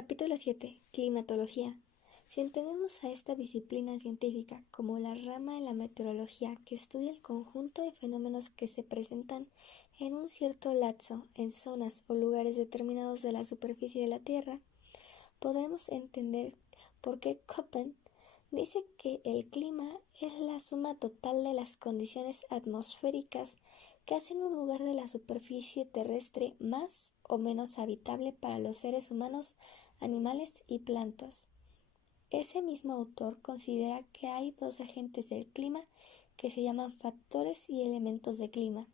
Capítulo 7. Climatología. Si entendemos a esta disciplina científica como la rama de la meteorología que estudia el conjunto de fenómenos que se presentan en un cierto lapso en zonas o lugares determinados de la superficie de la Tierra, podremos entender por qué Köppen dice que el clima es la suma total de las condiciones atmosféricas que hacen un lugar de la superficie terrestre más o menos habitable para los seres humanos, animales y plantas. Ese mismo autor considera que hay dos agentes del clima que se llaman factores y elementos de clima.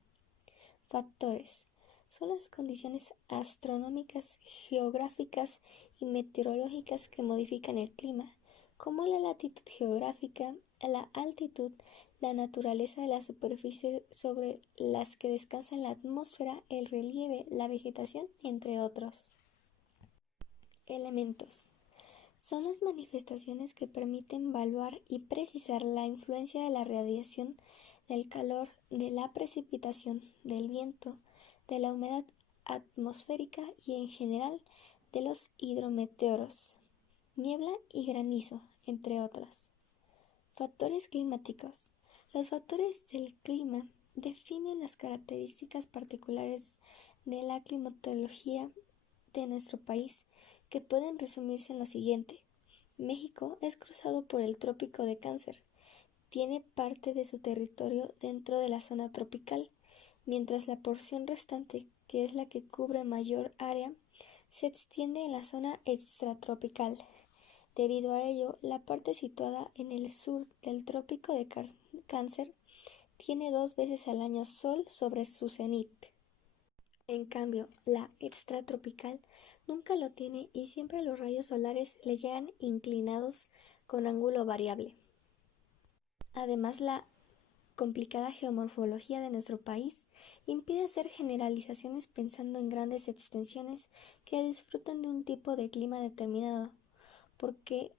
Factores son las condiciones astronómicas, geográficas y meteorológicas que modifican el clima, como la latitud geográfica, la altitud, la naturaleza de la superficie sobre las que descansa la atmósfera, el relieve, la vegetación, entre otros. Elementos son las manifestaciones que permiten evaluar y precisar la influencia de la radiación, del calor, de la precipitación, del viento, de la humedad atmosférica y en general de los hidrometeoros, niebla y granizo, entre otros. Factores climáticos. Los factores del clima definen las características particulares de la climatología de nuestro país, que pueden resumirse en lo siguiente. México es cruzado por el Trópico de Cáncer. Tiene parte de su territorio dentro de la zona tropical, mientras la porción restante, que es la que cubre mayor área, se extiende en la zona extratropical. Debido a ello, la parte situada en el sur del Trópico de Cáncer tiene 2 veces al año sol sobre su cenit. En cambio, la extratropical nunca lo tiene y siempre los rayos solares le llegan inclinados con ángulo variable. Además, la complicada geomorfología de nuestro país impide hacer generalizaciones pensando en grandes extensiones que disfrutan de un tipo de clima determinado, porque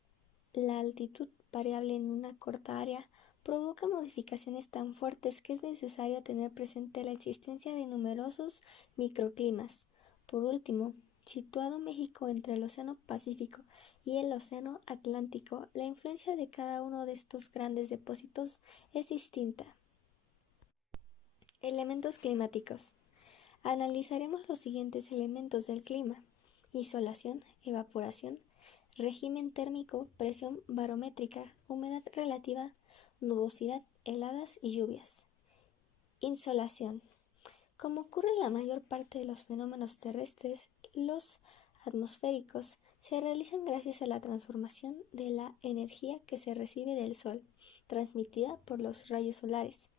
la altitud variable en una corta área provoca modificaciones tan fuertes que es necesario tener presente la existencia de numerosos microclimas. Por último, situado México entre el Océano Pacífico y el Océano Atlántico, la influencia de cada uno de estos grandes depósitos es distinta. Elementos climáticos. Analizaremos los siguientes elementos del clima: insolación, evaporación, régimen térmico, presión barométrica, humedad relativa, nubosidad, heladas y lluvias. Insolación. Como ocurre en la mayor parte de los fenómenos terrestres, los atmosféricos se realizan gracias a la transformación de la energía que se recibe del Sol, transmitida por los rayos solares.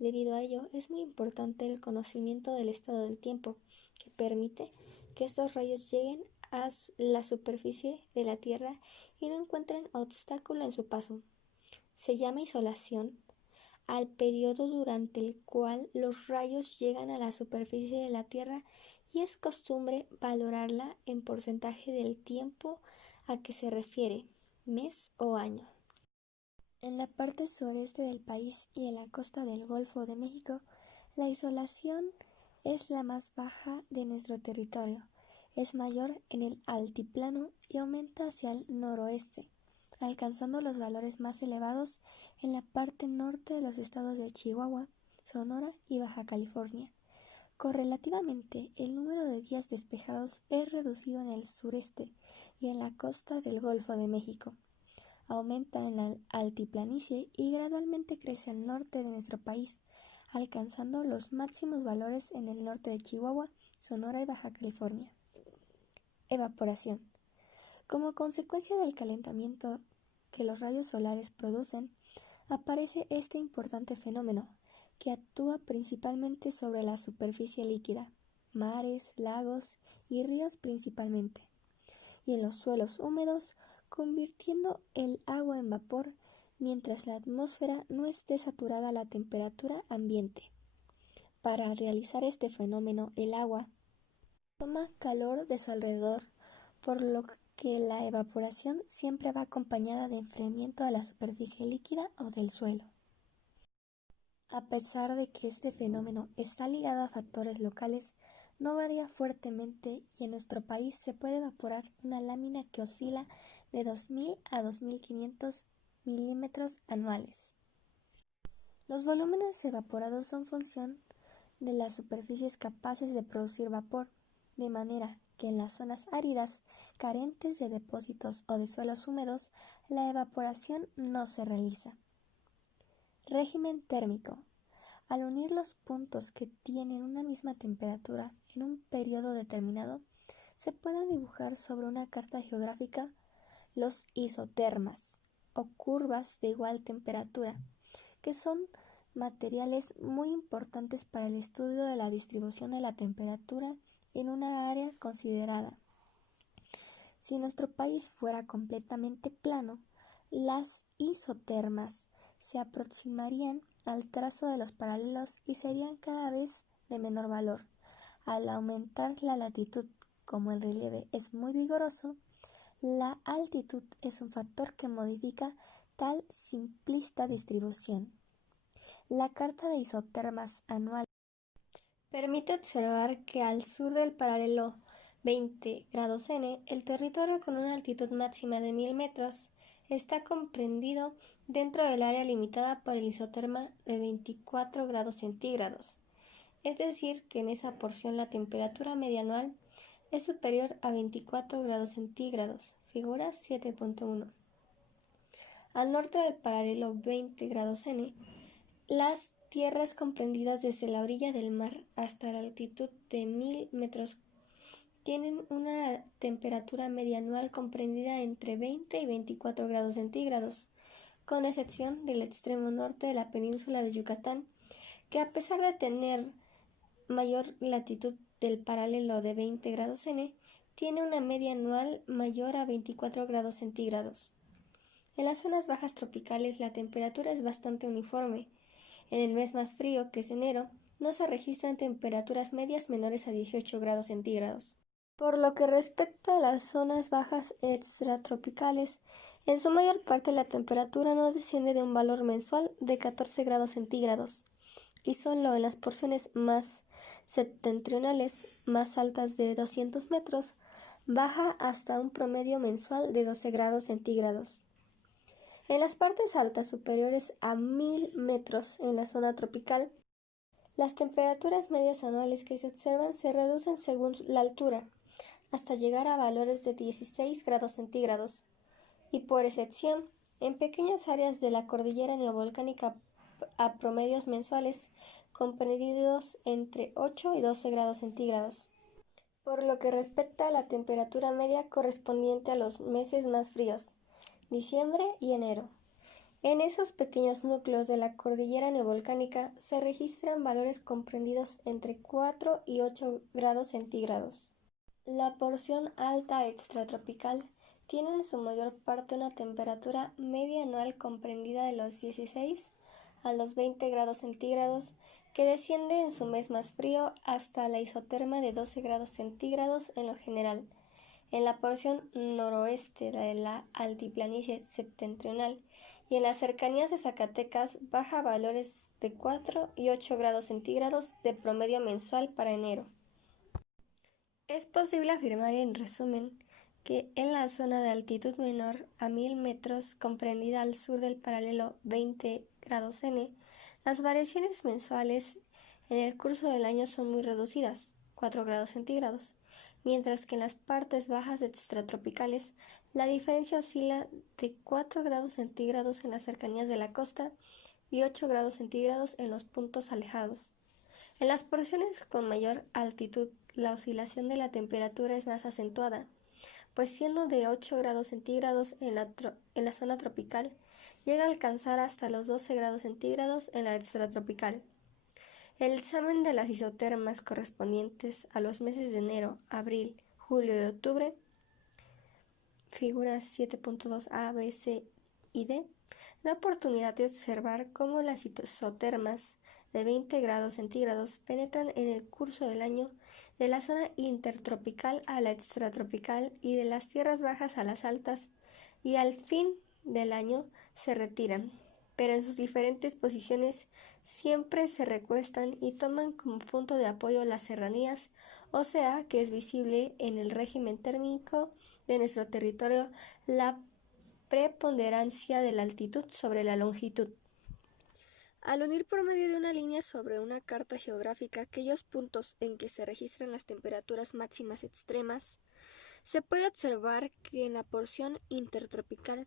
Debido a ello, es muy importante el conocimiento del estado del tiempo, que permite que estos rayos lleguen a la superficie de la Tierra y no encuentren obstáculo en su paso. Se llama insolación al periodo durante el cual los rayos llegan a la superficie de la Tierra y es costumbre valorarla en porcentaje del tiempo a que se refiere, mes o año. En la parte sureste del país y en la costa del Golfo de México, la insolación es la más baja de nuestro territorio. Es mayor en el altiplano y aumenta hacia el noroeste, alcanzando los valores más elevados en la parte norte de los estados de Chihuahua, Sonora y Baja California. Correlativamente, el número de días despejados es reducido en el sureste y en la costa del Golfo de México. Aumenta en la altiplanicie y gradualmente crece al norte de nuestro país, alcanzando los máximos valores en el norte de Chihuahua, Sonora y Baja California. Evaporación. Como consecuencia del calentamiento que los rayos solares producen, aparece este importante fenómeno, que actúa principalmente sobre la superficie líquida, mares, lagos y ríos principalmente, y en los suelos húmedos, convirtiendo el agua en vapor mientras la atmósfera no esté saturada a la temperatura ambiente. Para realizar este fenómeno, el agua toma calor de su alrededor, por lo que la evaporación siempre va acompañada de enfriamiento de la superficie líquida o del suelo. A pesar de que este fenómeno está ligado a factores locales, no varía fuertemente y en nuestro país se puede evaporar una lámina que oscila de 2.000 a 2.500 milímetros anuales. Los volúmenes evaporados son función de las superficies capaces de producir vapor, de manera que en las zonas áridas, carentes de depósitos o de suelos húmedos, la evaporación no se realiza. Régimen térmico. Al unir los puntos que tienen una misma temperatura en un periodo determinado, se pueden dibujar sobre una carta geográfica los isotermas, o curvas de igual temperatura, que son materiales muy importantes para el estudio de la distribución de la temperatura en una área considerada. Si nuestro país fuera completamente plano, las isotermas se aproximarían al trazo de los paralelos y serían cada vez de menor valor. Al aumentar la latitud, como el relieve es muy vigoroso, la altitud es un factor que modifica tal simplista distribución. La carta de isotermas anual permite observar que al sur del paralelo 20 grados N, el territorio con una altitud máxima de 1000 metros está comprendido dentro del área limitada por el isoterma de 24 grados centígrados. Es decir, que en esa porción la temperatura media anual es superior a 24 grados centígrados, figura 7.1. Al norte del paralelo 20 grados N, las tierras comprendidas desde la orilla del mar hasta la altitud de 1000 metros tienen una temperatura media anual comprendida entre 20 y 24 grados centígrados, con excepción del extremo norte de la península de Yucatán, que a pesar de tener mayor latitud del paralelo de 20 grados N, tiene una media anual mayor a 24 grados centígrados. En las zonas bajas tropicales la temperatura es bastante uniforme. En el mes más frío, que es enero, no se registran temperaturas medias menores a 18 grados centígrados. Por lo que respecta a las zonas bajas extratropicales, en su mayor parte la temperatura no desciende de un valor mensual de 14 grados centígrados, y solo en las porciones más septentrionales, más altas de 200 metros, baja hasta un promedio mensual de 12 grados centígrados. En las partes altas superiores a 1000 metros en la zona tropical, las temperaturas medias anuales que se observan se reducen según la altura, hasta llegar a valores de 16 grados centígrados, y por excepción, en pequeñas áreas de la cordillera neovolcánica a promedios mensuales comprendidos entre 8 y 12 grados centígrados. Por lo que respecta a la temperatura media correspondiente a los meses más fríos, diciembre y enero. En esos pequeños núcleos de la cordillera neovolcánica se registran valores comprendidos entre 4 y 8 grados centígrados. La porción alta extratropical tiene en su mayor parte una temperatura media anual comprendida de los 16 a los 20 grados centígrados, que desciende en su mes más frío hasta la isoterma de 12 grados centígrados en lo general. En la porción noroeste de la altiplanicie septentrional y en las cercanías de Zacatecas baja valores de 4 y 8 grados centígrados de promedio mensual para enero. Es posible afirmar en resumen que en la zona de altitud menor a 1000 metros comprendida al sur del paralelo 20 grados N, las variaciones mensuales en el curso del año son muy reducidas, 4 grados centígrados, mientras que en las partes bajas extratropicales la diferencia oscila de 4 grados centígrados en las cercanías de la costa y 8 grados centígrados en los puntos alejados. En las porciones con mayor altitud, la oscilación de la temperatura es más acentuada, pues siendo de 8 grados centígrados en la zona tropical, llega a alcanzar hasta los 12 grados centígrados en la extratropical. El examen de las isotermas correspondientes a los meses de enero, abril, julio y octubre, figuras 7.2 A, B, C y D, da oportunidad de observar cómo las isotermas de 20 grados centígrados penetran en el curso del año de la zona intertropical a la extratropical y de las tierras bajas a las altas, y al fin del año se retiran, pero en sus diferentes posiciones siempre se recuestan y toman como punto de apoyo las serranías, o sea que es visible en el régimen térmico de nuestro territorio la preponderancia de la altitud sobre la longitud. Al unir por medio de una línea sobre una carta geográfica aquellos puntos en que se registran las temperaturas máximas extremas, se puede observar que en la porción intertropical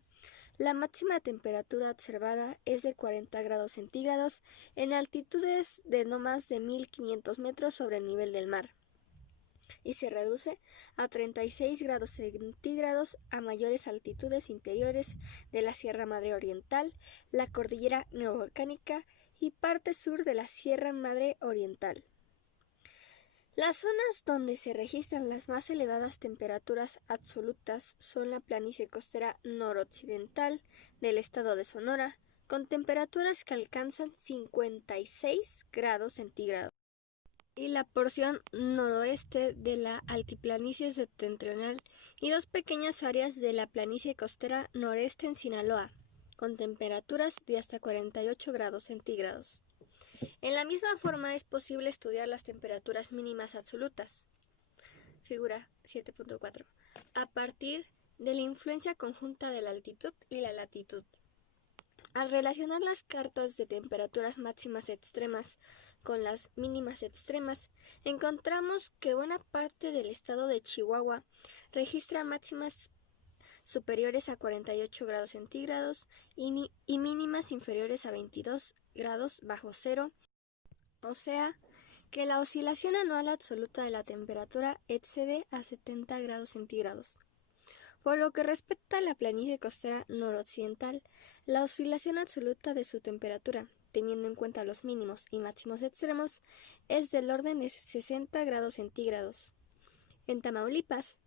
la máxima temperatura observada es de 40 grados centígrados en altitudes de no más de 1500 metros sobre el nivel del mar y se reduce a 36 grados centígrados a mayores altitudes interiores de la Sierra Madre Oriental, la Cordillera Neovolcánica y parte sur de la Sierra Madre Oriental. Las zonas donde se registran las más elevadas temperaturas absolutas son la planicie costera noroccidental del estado de Sonora, con temperaturas que alcanzan 56 grados centígrados, y la porción noroeste de la altiplanicie septentrional y dos pequeñas áreas de la planicie costera noreste en Sinaloa, con temperaturas de hasta 48 grados centígrados. En la misma forma es posible estudiar las temperaturas mínimas absolutas, figura 7.4, a partir de la influencia conjunta de la altitud y la latitud. Al relacionar las cartas de temperaturas máximas extremas con las mínimas extremas, encontramos que buena parte del estado de Chihuahua registra máximas superiores a 48 grados centígrados y mínimas inferiores a 22 grados bajo cero, o sea que la oscilación anual absoluta de la temperatura excede a 70 grados centígrados. Por lo que respecta a la planicie costera noroccidental, la oscilación absoluta de su temperatura, teniendo en cuenta los mínimos y máximos extremos, es del orden de 60 grados centígrados. En Tamaulipas,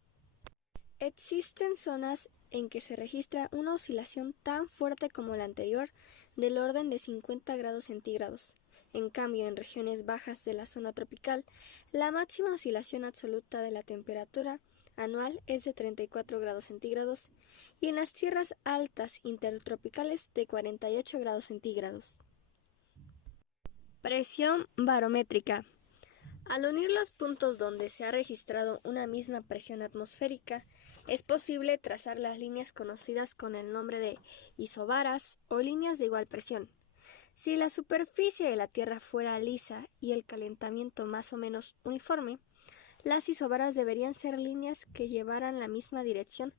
existen zonas en que se registra una oscilación tan fuerte como la anterior, del orden de 50 grados centígrados. En cambio, en regiones bajas de la zona tropical, la máxima oscilación absoluta de la temperatura anual es de 34 grados centígrados y en las tierras altas intertropicales de 48 grados centígrados. Presión barométrica. Al unir los puntos donde se ha registrado una misma presión atmosférica, es posible trazar las líneas conocidas con el nombre de isobaras o líneas de igual presión. Si la superficie de la Tierra fuera lisa y el calentamiento más o menos uniforme, las isobaras deberían ser líneas que llevaran la misma dirección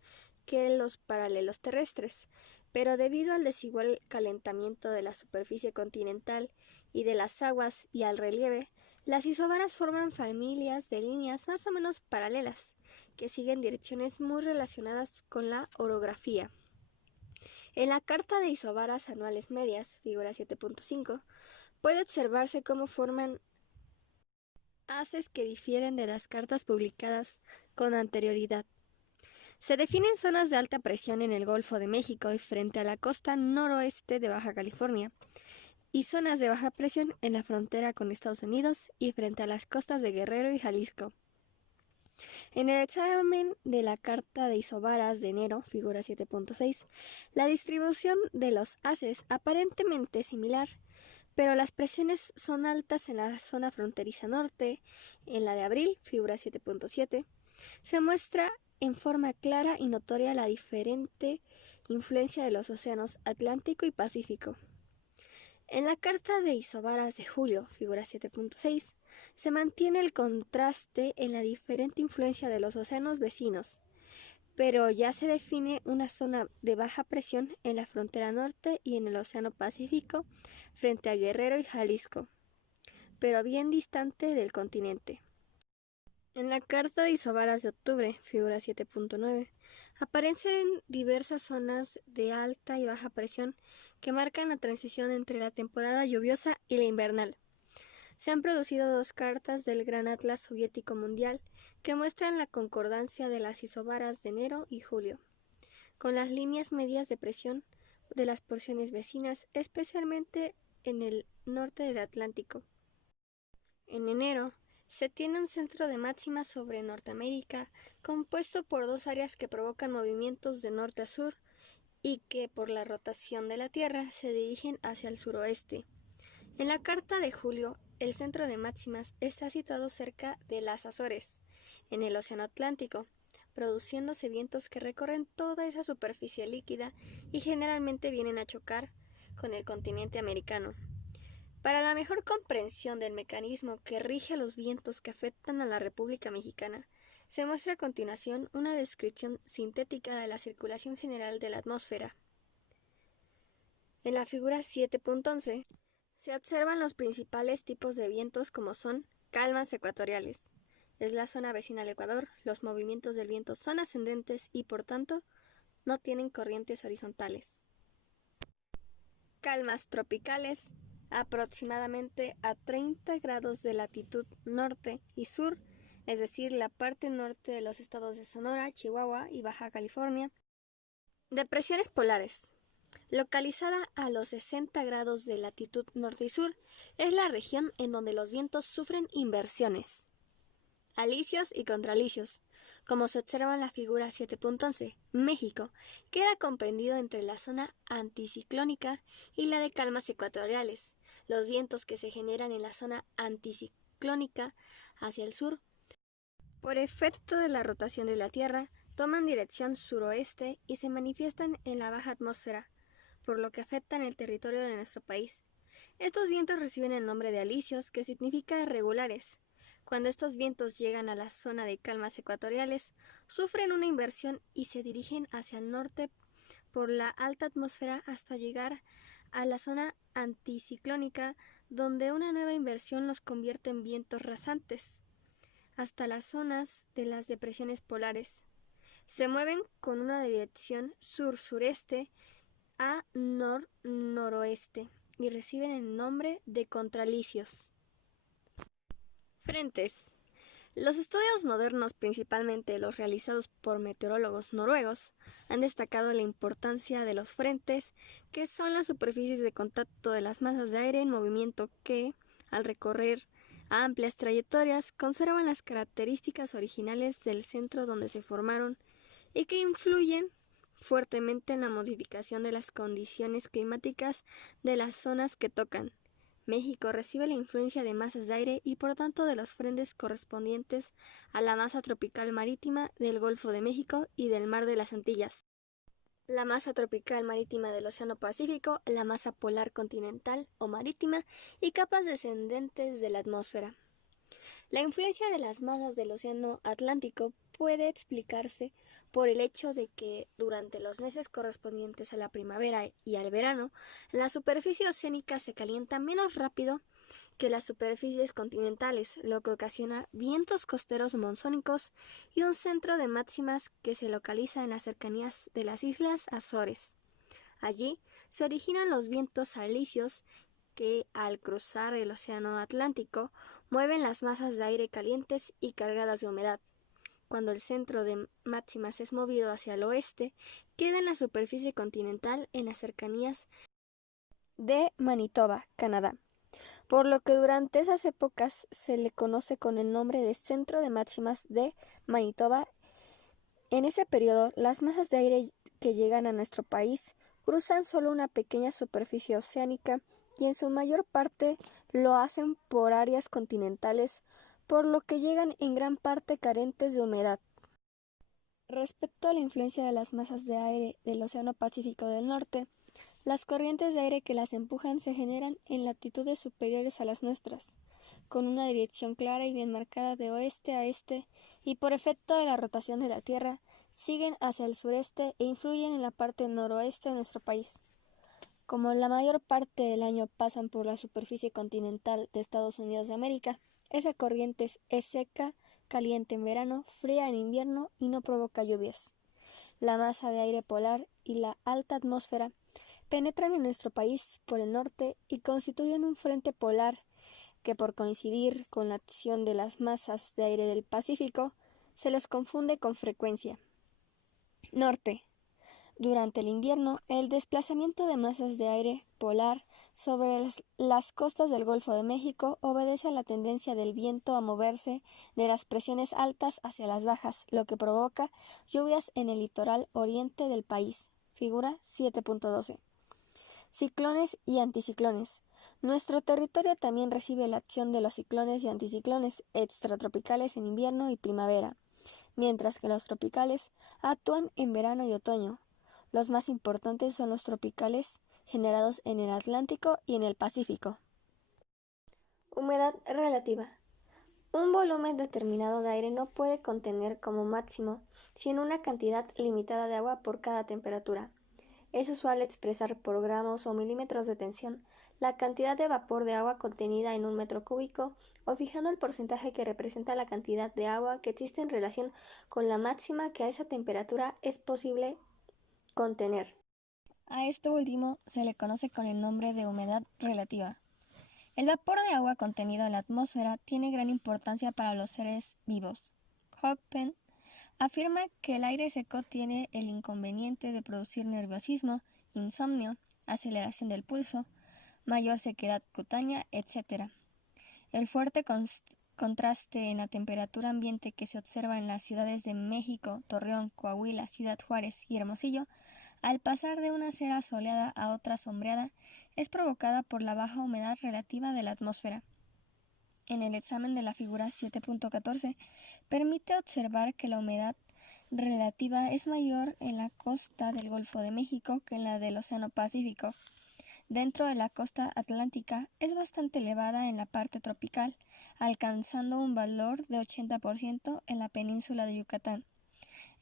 que los paralelos terrestres, pero debido al desigual calentamiento de la superficie continental y de las aguas y al relieve, las isobaras forman familias de líneas más o menos paralelas, que siguen direcciones muy relacionadas con la orografía. En la carta de isobaras anuales medias, figura 7.5, puede observarse cómo forman haces que difieren de las cartas publicadas con anterioridad. Se definen zonas de alta presión en el Golfo de México y frente a la costa noroeste de Baja California, y zonas de baja presión en la frontera con Estados Unidos y frente a las costas de Guerrero y Jalisco. En el examen de la carta de isobaras de enero, figura 7.6, la distribución de los haces aparentemente similar, pero las presiones son altas en la zona fronteriza norte. En la de abril, figura 7.7, se muestra en forma clara y notoria la diferente influencia de los océanos Atlántico y Pacífico. En la carta de isobaras de julio, figura 7.6, se mantiene el contraste en la diferente influencia de los océanos vecinos, pero ya se define una zona de baja presión en la frontera norte y en el Océano Pacífico frente a Guerrero y Jalisco, pero bien distante del continente. En la carta de isobaras de octubre, figura 7.9, aparecen diversas zonas de alta y baja presión que marcan la transición entre la temporada lluviosa y la invernal. Se han producido dos cartas del Gran Atlas Soviético Mundial que muestran la concordancia de las isobaras de enero y julio, con las líneas medias de presión de las porciones vecinas, especialmente en el norte del Atlántico. En enero, se tiene un centro de máxima sobre Norteamérica compuesto por dos áreas que provocan movimientos de norte a sur y que por la rotación de la Tierra se dirigen hacia el suroeste. En la carta de julio, el centro de máximas está situado cerca de las Azores, en el Océano Atlántico, produciéndose vientos que recorren toda esa superficie líquida y generalmente vienen a chocar con el continente americano. Para la mejor comprensión del mecanismo que rige a los vientos que afectan a la República Mexicana, se muestra a continuación una descripción sintética de la circulación general de la atmósfera. En la figura 7.11 se observan los principales tipos de vientos como son calmas ecuatoriales. Es la zona vecina al Ecuador, los movimientos del viento son ascendentes y por tanto no tienen corrientes horizontales. Calmas tropicales, aproximadamente a 30 grados de latitud norte y sur, es decir, la parte norte de los estados de Sonora, Chihuahua y Baja California. Depresiones polares. Localizada a los 60 grados de latitud norte y sur, es la región en donde los vientos sufren inversiones. Alisios y contralisios. Como se observa en la figura 7.11, México queda comprendido entre la zona anticiclónica y la de calmas ecuatoriales. Los vientos que se generan en la zona anticiclónica hacia el sur, por efecto de la rotación de la Tierra, toman dirección suroeste y se manifiestan en la baja atmósfera, por lo que afectan el territorio de nuestro país. Estos vientos reciben el nombre de alisios, que significa regulares. Cuando estos vientos llegan a la zona de calmas ecuatoriales, sufren una inversión y se dirigen hacia el norte por la alta atmósfera hasta llegar a la zona anticiclónica, donde una nueva inversión los convierte en vientos rasantes, hasta las zonas de las depresiones polares. Se mueven con una dirección sur-sureste a nor-noroeste y reciben el nombre de contralisios. Frentes. Los estudios modernos, principalmente los realizados por meteorólogos noruegos, han destacado la importancia de los frentes, que son las superficies de contacto de las masas de aire en movimiento que, al recorrer amplias trayectorias, conservan las características originales del centro donde se formaron y que influyen fuertemente en la modificación de las condiciones climáticas de las zonas que tocan. México recibe la influencia de masas de aire y por tanto de los frentes correspondientes a la masa tropical marítima del Golfo de México y del Mar de las Antillas, la masa tropical marítima del Océano Pacífico, la masa polar continental o marítima y capas descendentes de la atmósfera. La influencia de las masas del Océano Atlántico puede explicarse por el hecho de que durante los meses correspondientes a la primavera y al verano, la superficie oceánica se calienta menos rápido que las superficies continentales, lo que ocasiona vientos costeros monzónicos y un centro de máximas que se localiza en las cercanías de las islas Azores. Allí se originan los vientos alisios que, al cruzar el Océano Atlántico, mueven las masas de aire calientes y cargadas de humedad. Cuando el centro de máximas es movido hacia el oeste, queda en la superficie continental en las cercanías de Manitoba, Canadá, por lo que durante esas épocas se le conoce con el nombre de centro de máximas de Manitoba. En ese periodo, las masas de aire que llegan a nuestro país cruzan solo una pequeña superficie oceánica y en su mayor parte lo hacen por áreas continentales, por lo que llegan en gran parte carentes de humedad. Respecto a la influencia de las masas de aire del Océano Pacífico del Norte, las corrientes de aire que las empujan se generan en latitudes superiores a las nuestras, con una dirección clara y bien marcada de oeste a este, y por efecto de la rotación de la Tierra, siguen hacia el sureste e influyen en la parte noroeste de nuestro país. Como la mayor parte del año pasan por la superficie continental de Estados Unidos de América, esa corriente es seca, caliente en verano, fría en invierno y no provoca lluvias. La masa de aire polar y la alta atmósfera penetran en nuestro país por el norte y constituyen un frente polar que, por coincidir con la acción de las masas de aire del Pacífico, se los confunde con frecuencia. Norte. Durante el invierno, el desplazamiento de masas de aire polar sobre las costas del Golfo de México obedece a la tendencia del viento a moverse de las presiones altas hacia las bajas, lo que provoca lluvias en el litoral oriente del país. Figura 7.12. Ciclones y anticiclones. Nuestro territorio también recibe la acción de los ciclones y anticiclones extratropicales en invierno y primavera, mientras que los tropicales actúan en verano y otoño. Los más importantes son los tropicales generados en el Atlántico y en el Pacífico. Humedad relativa. Un volumen determinado de aire no puede contener como máximo sino una cantidad limitada de agua por cada temperatura. Es usual expresar por gramos o milímetros de tensión la cantidad de vapor de agua contenida en un metro cúbico o fijando el porcentaje que representa la cantidad de agua que existe en relación con la máxima que a esa temperatura es posible contener. A esto último se le conoce con el nombre de humedad relativa. El vapor de agua contenido en la atmósfera tiene gran importancia para los seres vivos. Köppen afirma que el aire seco tiene el inconveniente de producir nerviosismo, insomnio, aceleración del pulso, mayor sequedad cutánea, etc. El fuerte contraste en la temperatura ambiente que se observa en las ciudades de México, Torreón, Coahuila, Ciudad Juárez y Hermosillo, al pasar de una acera soleada a otra sombreada, es provocada por la baja humedad relativa de la atmósfera. En el examen de la figura 7.14 permite observar que la humedad relativa es mayor en la costa del Golfo de México que en la del Océano Pacífico. Dentro de la costa atlántica es bastante elevada en la parte tropical, alcanzando un valor de 80% en la península de Yucatán.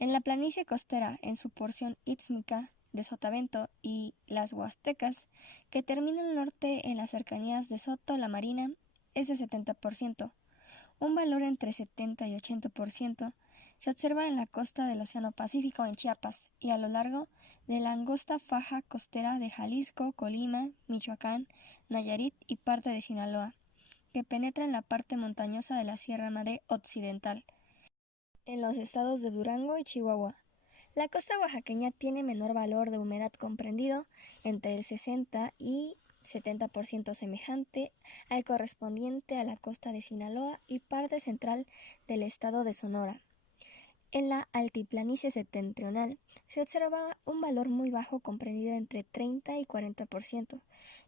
En la planicie costera, en su porción istmica de Sotavento y las Huastecas, que termina al norte en las cercanías de Soto la Marina, es de 70%. Un valor entre 70 y 80% se observa en la costa del Océano Pacífico en Chiapas y a lo largo de la angosta faja costera de Jalisco, Colima, Michoacán, Nayarit y parte de Sinaloa, que penetra en la parte montañosa de la Sierra Madre Occidental, en los estados de Durango y Chihuahua. La costa oaxaqueña tiene menor valor de humedad comprendido entre el 60 y 70% semejante al correspondiente a la costa de Sinaloa y parte central del estado de Sonora. En la altiplanicie septentrional se observa un valor muy bajo comprendido entre 30 y 40%,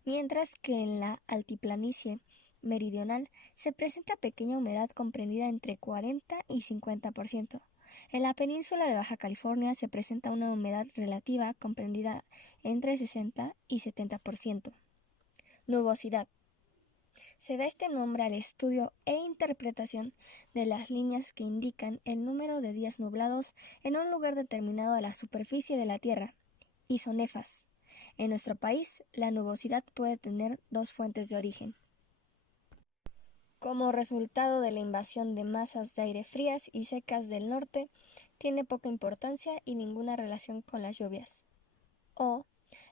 mientras que en la altiplanicie meridional se presenta pequeña humedad comprendida entre 40 y 50%. En la península de Baja California se presenta una humedad relativa comprendida entre 60 y 70%. Nubosidad. Se da este nombre al estudio e interpretación de las líneas que indican el número de días nublados en un lugar determinado de la superficie de la Tierra, isonefas. En nuestro país, la nubosidad puede tener dos fuentes de origen. Como resultado de la invasión de masas de aire frías y secas del norte, tiene poca importancia y ninguna relación con las lluvias. O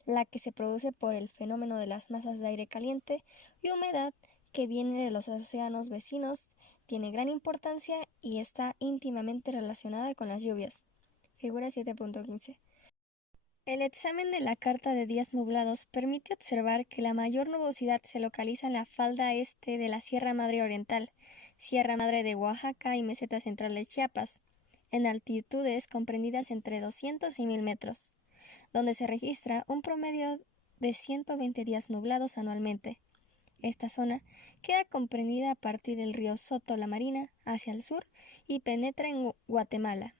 la que se produce por el fenómeno de las masas de aire caliente y humedad que viene de los océanos vecinos, tiene gran importancia y está íntimamente relacionada con las lluvias. Figura 7.15. El examen de la carta de días nublados permite observar que la mayor nubosidad se localiza en la falda este de la Sierra Madre Oriental, Sierra Madre de Oaxaca y Meseta Central de Chiapas, en altitudes comprendidas entre 200 y 1000 metros, donde se registra un promedio de 120 días nublados anualmente. Esta zona queda comprendida a partir del río Soto la Marina hacia el sur y penetra en Guatemala.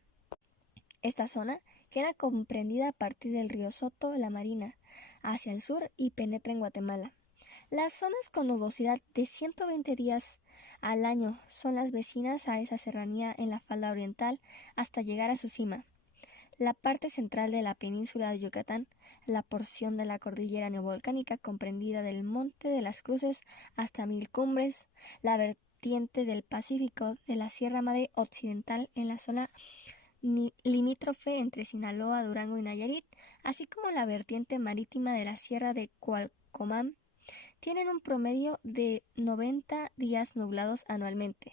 Esta zona queda comprendida a partir del río Soto la Marina hacia el sur y penetra en Guatemala. Las zonas con nubosidad de 120 días al año son las vecinas a esa serranía en la falda oriental hasta llegar a su cima. La parte central de la península de Yucatán, la porción de la cordillera neovolcánica comprendida del Monte de las Cruces hasta Mil Cumbres, la vertiente del Pacífico de la Sierra Madre Occidental en la zona limítrofe entre Sinaloa, Durango y Nayarit, así como la vertiente marítima de la Sierra de Cualcomán, tienen un promedio de 90 días nublados anualmente.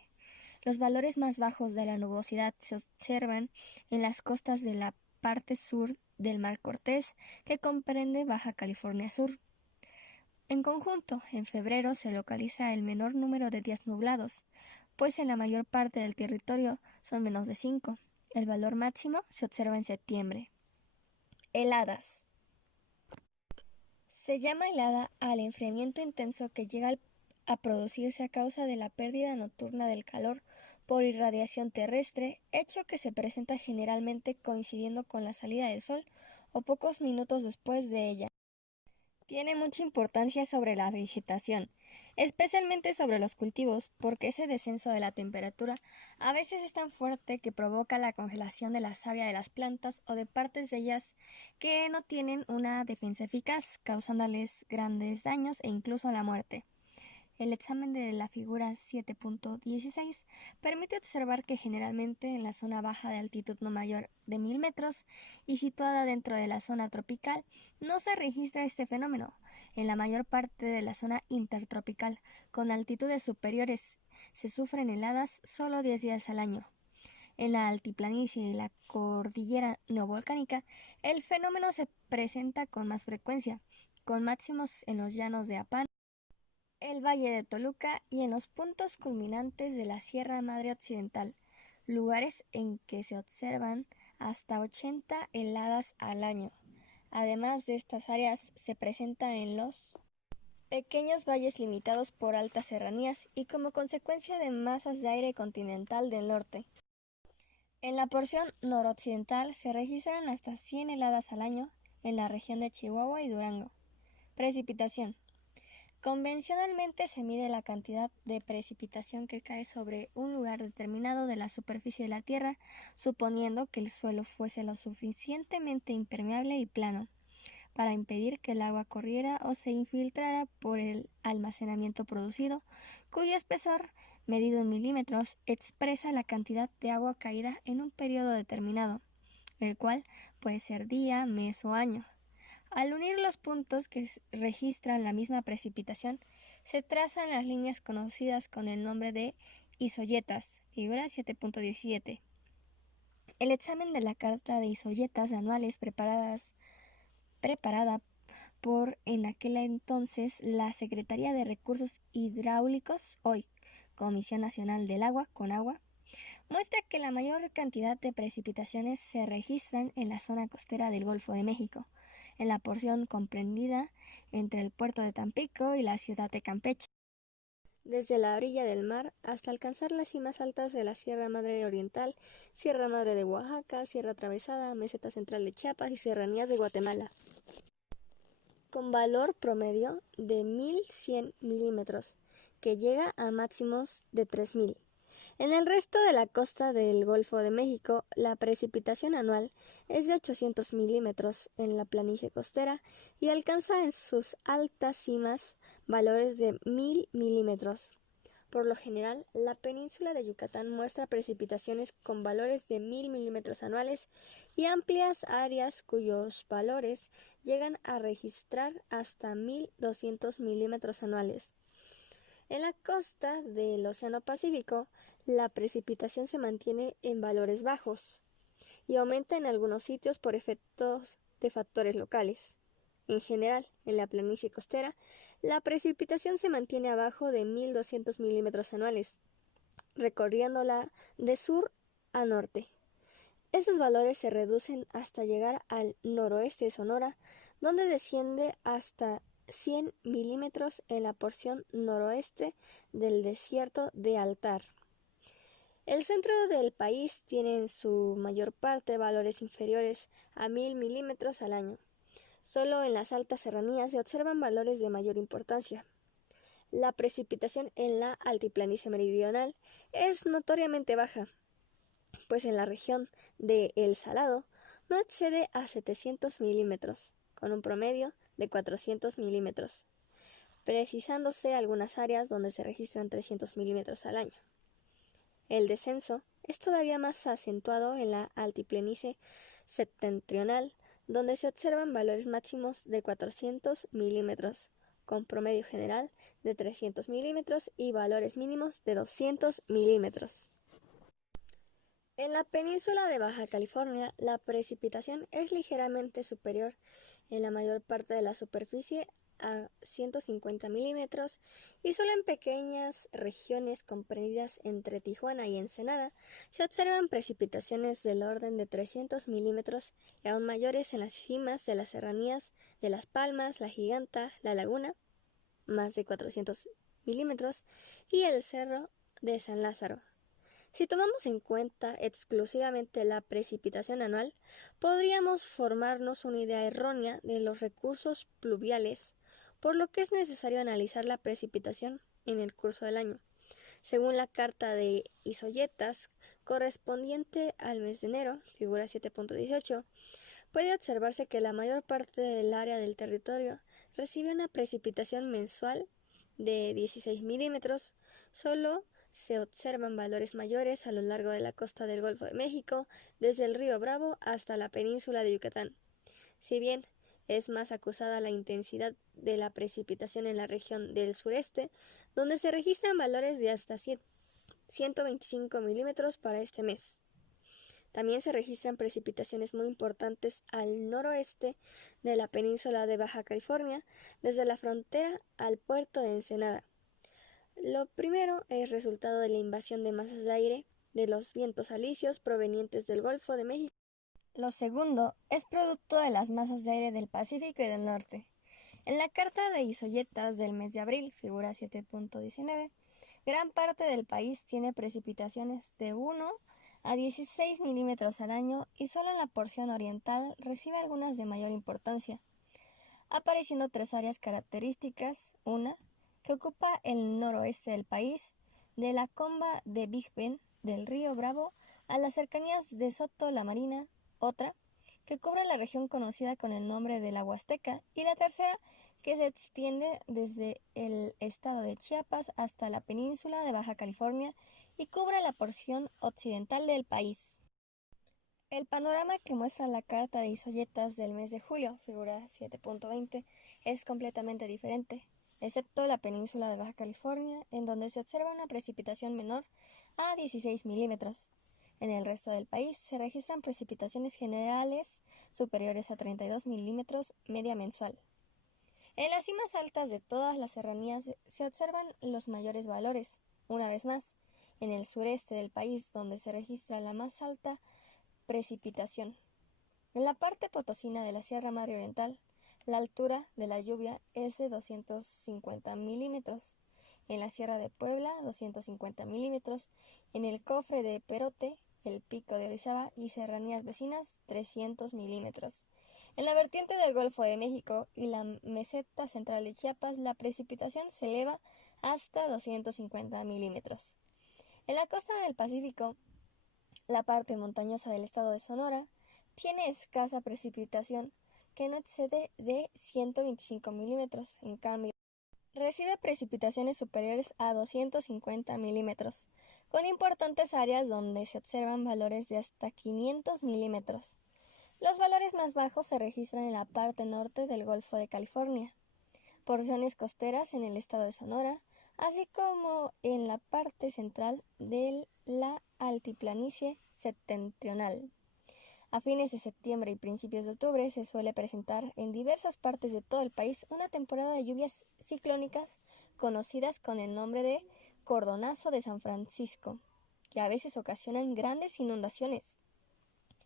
Los valores más bajos de la nubosidad se observan en las costas de la parte sur del Mar Cortés, que comprende Baja California Sur. En conjunto, en febrero se localiza el menor número de días nublados, pues en la mayor parte del territorio son menos de 5. El valor máximo se observa en septiembre. Heladas. Se llama helada al enfriamiento intenso que llega a producirse a causa de la pérdida nocturna del calor por irradiación terrestre, hecho que se presenta generalmente coincidiendo con la salida del sol o pocos minutos después de ella. Tiene mucha importancia sobre la vegetación, especialmente sobre los cultivos, porque ese descenso de la temperatura a veces es tan fuerte que provoca la congelación de la savia de las plantas o de partes de ellas que no tienen una defensa eficaz, causándoles grandes daños e incluso la muerte. El examen de la figura 7.16 permite observar que generalmente en la zona baja de altitud no mayor de 1000 metros y situada dentro de la zona tropical no se registra este fenómeno. En la mayor parte de la zona intertropical, con altitudes superiores, se sufren heladas solo 10 días al año. En la altiplanicie y la cordillera neovolcánica, el fenómeno se presenta con más frecuencia, con máximos en los llanos de Apán, el Valle de Toluca y en los puntos culminantes de la Sierra Madre Occidental, lugares en que se observan hasta 80 heladas al año. Además de estas áreas, se presenta en los pequeños valles limitados por altas serranías y como consecuencia de masas de aire continental del norte. En la porción noroccidental se registran hasta 100 heladas al año en la región de Chihuahua y Durango. Precipitación. Convencionalmente se mide la cantidad de precipitación que cae sobre un lugar determinado de la superficie de la Tierra, suponiendo que el suelo fuese lo suficientemente impermeable y plano para impedir que el agua corriera o se infiltrara por el almacenamiento producido, cuyo espesor, medido en milímetros, expresa la cantidad de agua caída en un periodo determinado, el cual puede ser día, mes o año. Al unir los puntos que registran la misma precipitación, se trazan las líneas conocidas con el nombre de isoyetas, figura 7.17. El examen de la carta de isoyetas anuales preparada por en aquel entonces la Secretaría de Recursos Hidráulicos, hoy Comisión Nacional del Agua, CONAGUA, muestra que la mayor cantidad de precipitaciones se registran en la zona costera del Golfo de México, en la porción comprendida entre el puerto de Tampico y la ciudad de Campeche, desde la orilla del mar hasta alcanzar las cimas altas de la Sierra Madre Oriental, Sierra Madre de Oaxaca, Sierra Atravesada, Meseta Central de Chiapas y Serranías de Guatemala, con valor promedio de 1100 milímetros, que llega a máximos de 3000. En el resto de la costa del Golfo de México, la precipitación anual es de 800 milímetros en la planicie costera y alcanza en sus altas cimas valores de 1000 milímetros. Por lo general, la península de Yucatán muestra precipitaciones con valores de 1000 milímetros anuales y amplias áreas cuyos valores llegan a registrar hasta 1200 milímetros anuales. En la costa del Océano Pacífico, la precipitación se mantiene en valores bajos y aumenta en algunos sitios por efectos de factores locales. En general, en la planicie costera, la precipitación se mantiene abajo de 1200 milímetros anuales, recorriéndola de sur a norte. Estos valores se reducen hasta llegar al noroeste de Sonora, donde desciende hasta 100 milímetros en la porción noroeste del desierto de Altar. El centro del país tiene en su mayor parte valores inferiores a 1000 milímetros al año. Solo en las altas serranías se observan valores de mayor importancia. La precipitación en la altiplanicie meridional es notoriamente baja, pues en la región de El Salado no excede a 700 milímetros, con un promedio de 400 milímetros, precisándose algunas áreas donde se registran 300 milímetros al año. El descenso es todavía más acentuado en la altiplanicie septentrional, donde se observan valores máximos de 400 milímetros, con promedio general de 300 milímetros y valores mínimos de 200 milímetros. En la península de Baja California, la precipitación es ligeramente superior en la mayor parte de la superficie a 150 milímetros y solo en pequeñas regiones comprendidas entre Tijuana y Ensenada se observan precipitaciones del orden de 300 milímetros y aún mayores en las cimas de las serranías de Las Palmas, La Giganta, La Laguna, más de 400 milímetros, y el Cerro de San Lázaro. Si tomamos en cuenta exclusivamente la precipitación anual, podríamos formarnos una idea errónea de los recursos pluviales, por lo que es necesario analizar la precipitación en el curso del año. Según la carta de Isoyetas correspondiente al mes de enero, figura 7.18, puede observarse que la mayor parte del área del territorio recibe una precipitación mensual de 16 milímetros. Solo se observan valores mayores a lo largo de la costa del Golfo de México, desde el río Bravo hasta la península de Yucatán. Si bien es más acusada la intensidad de la precipitación en la región del sureste, donde se registran valores de hasta 125 milímetros para este mes. También se registran precipitaciones muy importantes al noroeste de la península de Baja California, desde la frontera al puerto de Ensenada. Lo primero es resultado de la invasión de masas de aire de los vientos alisios provenientes del Golfo de México. Lo segundo es producto de las masas de aire del Pacífico y del norte. En la carta de Isoyetas del mes de abril, figura 7.19, gran parte del país tiene precipitaciones de 1 a 16 milímetros al año y solo en la porción oriental recibe algunas de mayor importancia, apareciendo tres áreas características: una, que ocupa el noroeste del país, de la comba de Big Bend del río Bravo a las cercanías de Soto la Marina; otra, que cubre la región conocida con el nombre de la Huasteca; y la tercera, que se extiende desde el estado de Chiapas hasta la península de Baja California y cubre la porción occidental del país. El panorama que muestra la carta de Isoyetas del mes de julio, figura 7.20, es completamente diferente, excepto la península de Baja California, en donde se observa una precipitación menor a 16 milímetros. En el resto del país se registran precipitaciones generales superiores a 32 milímetros media mensual. En las cimas altas de todas las serranías se observan los mayores valores. Una vez más, en el sureste del país, donde se registra la más alta precipitación. En la parte potosina de la Sierra Madre Oriental, la altura de la lluvia es de 250 milímetros. En la Sierra de Puebla, 250 milímetros. En el Cofre de Perote, el Pico de Orizaba y serranías vecinas, 300 milímetros. En la vertiente del Golfo de México y la meseta central de Chiapas, la precipitación se eleva hasta 250 milímetros. En la costa del Pacífico, la parte montañosa del estado de Sonora tiene escasa precipitación, que no excede de 125 milímetros. En cambio, recibe precipitaciones superiores a 250 milímetros, con importantes áreas donde se observan valores de hasta 500 milímetros. Los valores más bajos se registran en la parte norte del Golfo de California, porciones costeras en el estado de Sonora, así como en la parte central de la altiplanicie septentrional. A fines de septiembre y principios de octubre se suele presentar en diversas partes de todo el país una temporada de lluvias ciclónicas conocidas con el nombre de Cordonazo de San Francisco, que a veces ocasionan grandes inundaciones.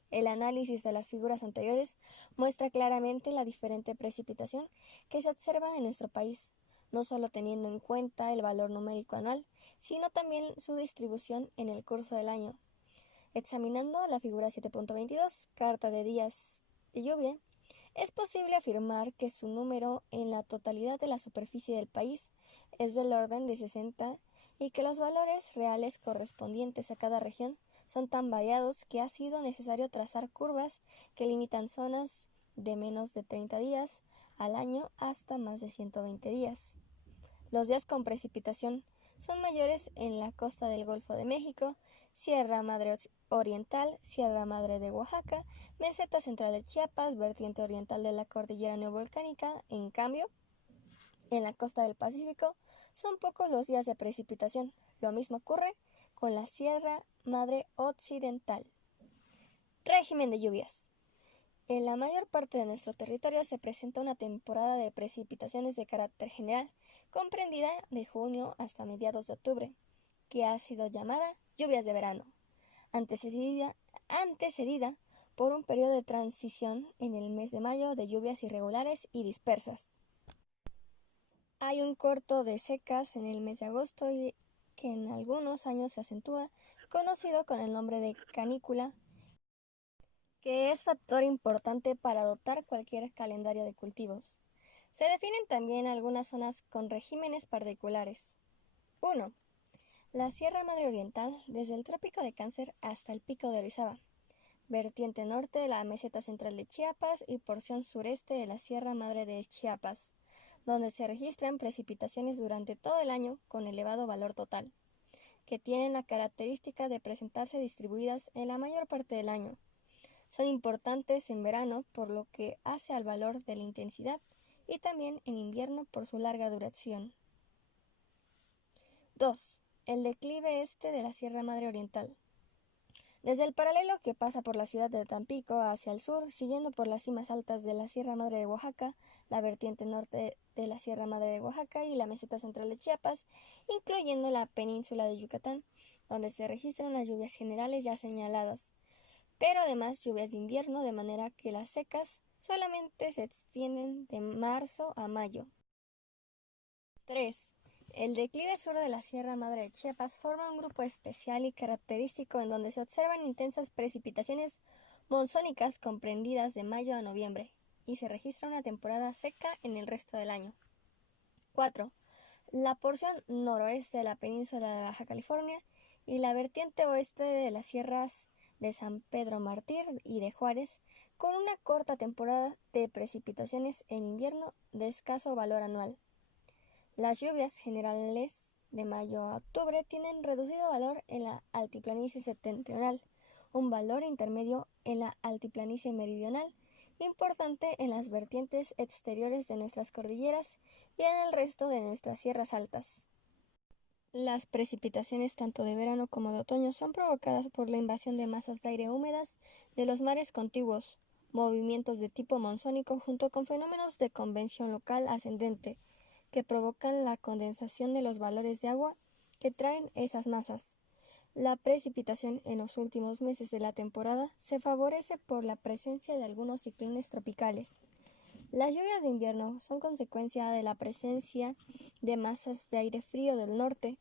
El análisis de las figuras anteriores muestra claramente la diferente precipitación que se observa en nuestro país, no solo teniendo en cuenta el valor numérico anual, sino también su distribución en el curso del año. Examinando la figura 7.22, carta de días de lluvia, es posible afirmar que su número en la totalidad de la superficie del país es del orden de 60 y que los valores reales correspondientes a cada región son tan variados que ha sido necesario trazar curvas que limitan zonas de menos de 30 días al año hasta más de 120 días. Los días con precipitación son mayores en la costa del Golfo de México, Sierra Madre Oriental, Sierra Madre de Oaxaca, meseta central de Chiapas, vertiente oriental de la cordillera neovolcánica. En cambio, en la costa del Pacífico son pocos los días de precipitación. Lo mismo ocurre con la Sierra Madre Occidental. Régimen de lluvias. En la mayor parte de nuestro territorio se presenta una temporada de precipitaciones de carácter general, comprendida de junio hasta mediados de octubre, que ha sido llamada lluvias de verano, antecedida por un periodo de transición en el mes de mayo de lluvias irregulares y dispersas. Hay un corto de secas en el mes de agosto y que en algunos años se acentúa, conocido con el nombre de canícula, que es factor importante para adoptar cualquier calendario de cultivos. Se definen también algunas zonas con regímenes particulares. 1. La Sierra Madre Oriental, desde el Trópico de Cáncer hasta el Pico de Orizaba. Vertiente norte de la meseta central de Chiapas y porción sureste de la Sierra Madre de Chiapas, donde se registran precipitaciones durante todo el año con elevado valor total, que tienen la característica de presentarse distribuidas en la mayor parte del año. Son importantes en verano por lo que hace al valor de la intensidad y también en invierno por su larga duración. 2. El declive este de la Sierra Madre Oriental. Desde el paralelo que pasa por la ciudad de Tampico hacia el sur, siguiendo por las cimas altas de la Sierra Madre de Oaxaca, la vertiente norte de la Sierra Madre de Oaxaca y la meseta central de Chiapas, incluyendo la península de Yucatán, donde se registran las lluvias generales ya señaladas, pero además lluvias de invierno, de manera que las secas solamente se extienden de marzo a mayo. 3. El declive sur de la Sierra Madre de Chiapas forma un grupo especial y característico en donde se observan intensas precipitaciones monzónicas comprendidas de mayo a noviembre, y se registra una temporada seca en el resto del año. 4. La porción noroeste de la península de Baja California y la vertiente oeste de las sierras de San Pedro Mártir y de Juárez, con una corta temporada de precipitaciones en invierno de escaso valor anual. Las lluvias generales de mayo a octubre tienen reducido valor en la altiplanicie septentrional, un valor intermedio en la altiplanicie meridional, importante en las vertientes exteriores de nuestras cordilleras y en el resto de nuestras sierras altas. Las precipitaciones tanto de verano como de otoño son provocadas por la invasión de masas de aire húmedas de los mares contiguos, movimientos de tipo monzónico junto con fenómenos de convección local ascendente, que provocan la condensación de los valores de agua que traen esas masas. La precipitación en los últimos meses de la temporada se favorece por la presencia de algunos ciclones tropicales. Las lluvias de invierno son consecuencia de la presencia de masas de aire frío del norte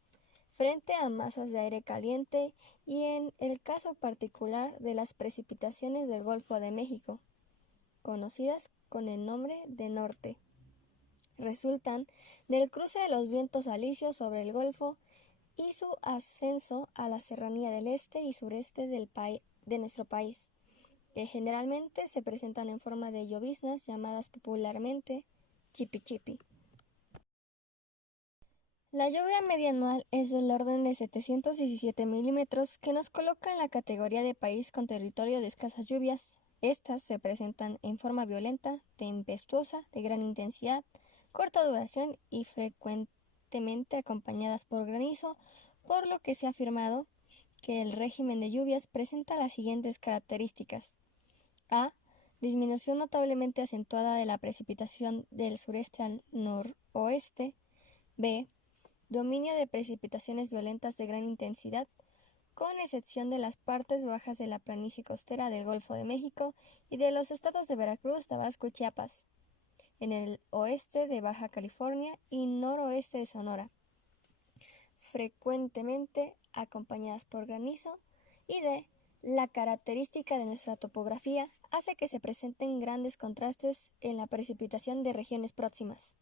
frente a masas de aire caliente y en el caso particular de las precipitaciones del Golfo de México, conocidas con el nombre de norte. Resultan del cruce de los vientos alisios sobre el Golfo y su ascenso a la serranía del este y sureste de nuestro país, que generalmente se presentan en forma de lloviznas llamadas popularmente chipi chipi. La lluvia media anual es del orden de 717 milímetros, que nos coloca en la categoría de país con territorio de escasas lluvias. Estas se presentan en forma violenta, tempestuosa, de gran intensidad, corta duración y frecuentemente acompañadas por granizo, por lo que se ha afirmado que el régimen de lluvias presenta las siguientes características. A. Disminución notablemente acentuada de la precipitación del sureste al noroeste. B. Dominio de precipitaciones violentas de gran intensidad, con excepción de las partes bajas de la planicie costera del Golfo de México y de los estados de Veracruz, Tabasco y Chiapas, en el oeste de Baja California y noroeste de Sonora, frecuentemente acompañadas por granizo. Y D. La característica de nuestra topografía hace que se presenten grandes contrastes en la precipitación de regiones próximas.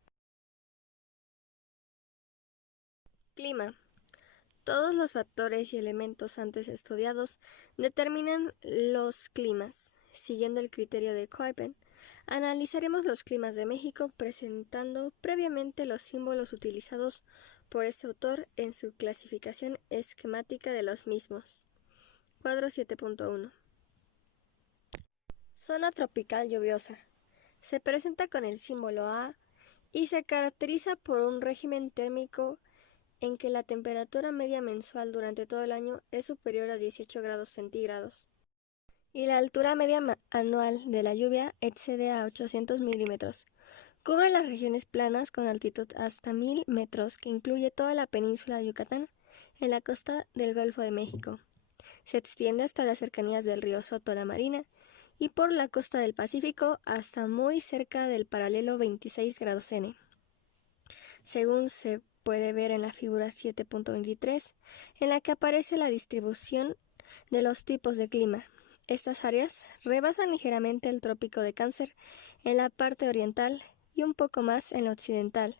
Clima. Todos los factores y elementos antes estudiados determinan los climas. Siguiendo el criterio de Köppen, analizaremos los climas de México presentando previamente los símbolos utilizados por este autor en su clasificación esquemática de los mismos. Cuadro 7.1. Zona tropical lluviosa. Se presenta con el símbolo A y se caracteriza por un régimen térmico en que la temperatura media mensual durante todo el año es superior a 18 grados centígrados y la altura media anual de la lluvia excede a 800 milímetros. Cubre las regiones planas con altitud hasta 1000 metros, que incluye toda la península de Yucatán en la costa del Golfo de México. Se extiende hasta las cercanías del río Soto la Marina y por la costa del Pacífico hasta muy cerca del paralelo 26 grados N. Según se puede ver en la figura 7.23, en la que aparece la distribución de los tipos de clima. Estas áreas rebasan ligeramente el trópico de Cáncer en la parte oriental y un poco más en la occidental,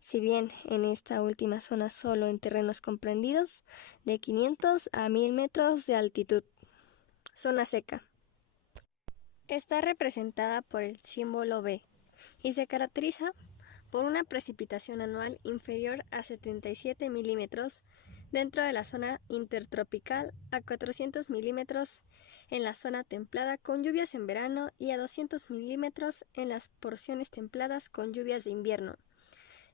si bien en esta última zona solo en terrenos comprendidos de 500 a 1000 metros de altitud. Zona seca. Está representada por el símbolo B y se caracteriza por una precipitación anual inferior a 77 milímetros dentro de la zona intertropical, a 400 milímetros en la zona templada con lluvias en verano y a 200 milímetros en las porciones templadas con lluvias de invierno.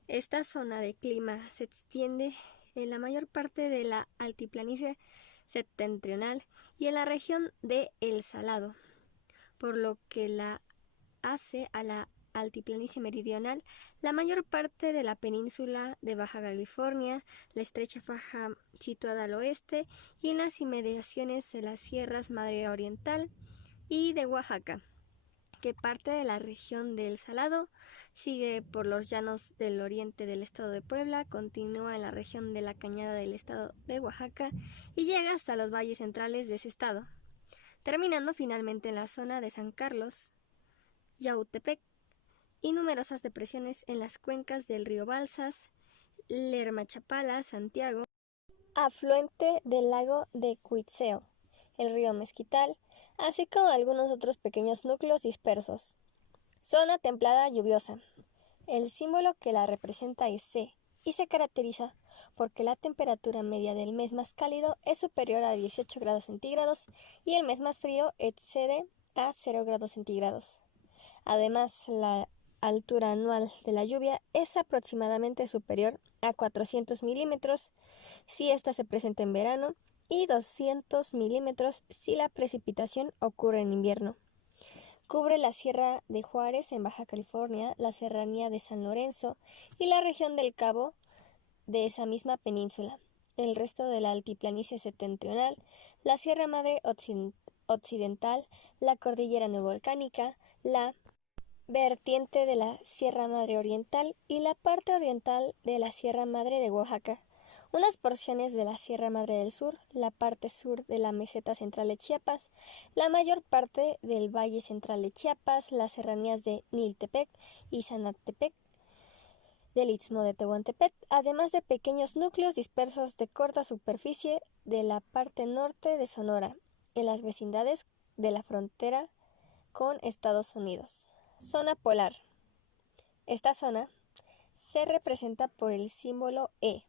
Esta zona de clima se extiende en la mayor parte de la altiplanicie septentrional y en la región de El Salado, por lo que la hace a la altiplanicie meridional, la mayor parte de la península de Baja California, la estrecha faja situada al oeste y en las inmediaciones de las sierras Madre Oriental y de Oaxaca, que parte de la región del Salado, sigue por los llanos del oriente del estado de Puebla, continúa en la región de la Cañada del estado de Oaxaca y llega hasta los valles centrales de ese estado, terminando finalmente en la zona de San Carlos, Yautepec, y numerosas depresiones en las cuencas del río Balsas, Lerma-Chapala, Santiago, afluente del lago de Cuitzeo, el río Mezquital, así como algunos otros pequeños núcleos dispersos. Zona templada lluviosa. El símbolo que la representa es C y se caracteriza porque la temperatura media del mes más cálido es superior a 18 grados centígrados y el mes más frío excede a 0 grados centígrados. Además, la altura anual de la lluvia es aproximadamente superior a 400 milímetros si ésta se presenta en verano y 200 milímetros si la precipitación ocurre en invierno. Cubre la Sierra de Juárez en Baja California, la Serranía de San Lorenzo y la región del Cabo de esa misma península, el resto de la altiplanicie septentrional, la Sierra Madre Occidental, la Cordillera Neovolcánica, la vertiente de la Sierra Madre Oriental y la parte oriental de la Sierra Madre de Oaxaca, unas porciones de la Sierra Madre del Sur, la parte sur de la meseta central de Chiapas, la mayor parte del Valle Central de Chiapas, las serranías de Niltepec y Zanatepec, del Istmo de Tehuantepec, además de pequeños núcleos dispersos de corta superficie de la parte norte de Sonora, en las vecindades de la frontera con Estados Unidos. Zona polar. Esta zona se representa por el símbolo E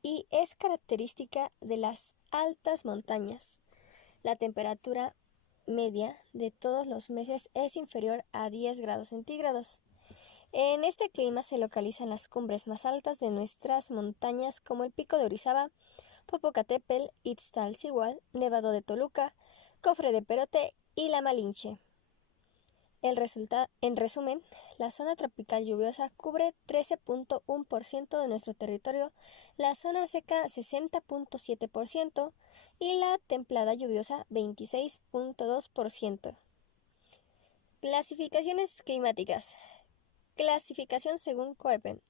y es característica de las altas montañas. La temperatura media de todos los meses es inferior a 10 grados centígrados. En este clima se localizan las cumbres más altas de nuestras montañas como el Pico de Orizaba, Popocatépetl, Iztaccíhuatl, Nevado de Toluca, Cofre de Perote y La Malinche. En resumen, la zona tropical lluviosa cubre 13.1% de nuestro territorio, la zona seca 60.7% y la templada lluviosa 26.2%. Clasificaciones climáticas. Clasificación según Köppen.